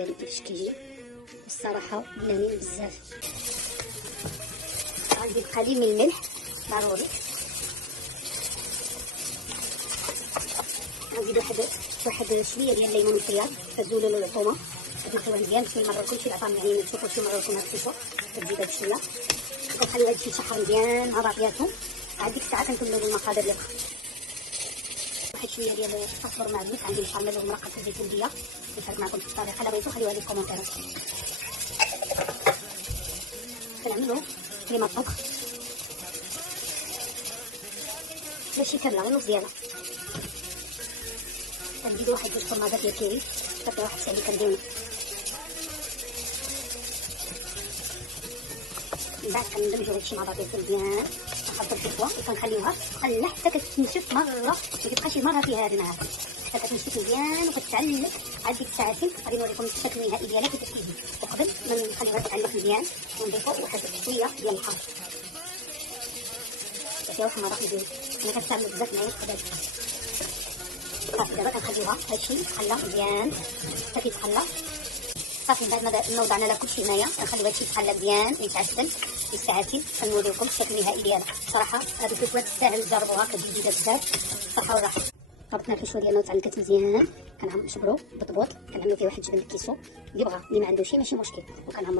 ديالو كيفاش كيجي، الصراحه بنانين بزاف. غنزيد قليل من الملح ضروري، غنزيد واحد شويه ديال الليمون مطياب كتزولوا له العطومه، كتنخيوه مزيان باش كل مره كلشي العطام يعني تشوفوا شي مره كنا نكتشفوا. كتزيد هاد شويه كنخليو هادشي يتشحر مزيان مع بعضياتهم. عاد ديك الساعه كنكملوا المقادير ديالها. واحد شويه ديال الفلفل معدنوس عندي مشرمل ومرقه الزيت البيه، نشارك معكم في الطريقه. الا بغيتو خليوها لي في الكومونتيرات. كنعملو كريمه الطبخ ماشي كامله غير نص ديالها. كنزيدو واحد جوج فرماجات ديال كيري، كتعطي واحد الساعه اللي كنديرو. من بعد كندمجو هادشي مع بعضياتو مزيان، كنحطو الكسوه وكنخليوها تقلع حتى كتنشف مره، ما كتبقاش مره فيها هاد الماء، حتى كتنشف مزيان وكتعلق. عاد ديك الساعتين غادي نوريكم الشكل النهائي ديالها كيفاش كيجي. وقبل ما نخليوها تعلق مزيان ونضيفو واحد شويه ديال الحار، فيها واحد المذاق مزيان. انا كنستعمل بزاف معايا في هذا. صافي دابا كنخليوها هادشي يتخلى مزيان حتى كيتخلى. صافي من بعد ما وضعنا لها كلشي هنايا كنخليو هادشي يتخلى مزيان ويتعسل بالساعتين. كنوريكم الشكل النهائي ديالها. صراحه هاد الكسوه تستاهل تجربوها، كتجي جديده بزاف. الصحه والراحه. ربطنا الحشوه ديالنا وتعلقت مزيان، كنشبرو بطبوط، كنعملو فيه واحد جبن كيسو اللي بغا، اللي ما عندوش ماشي مشكل، وكنعمرو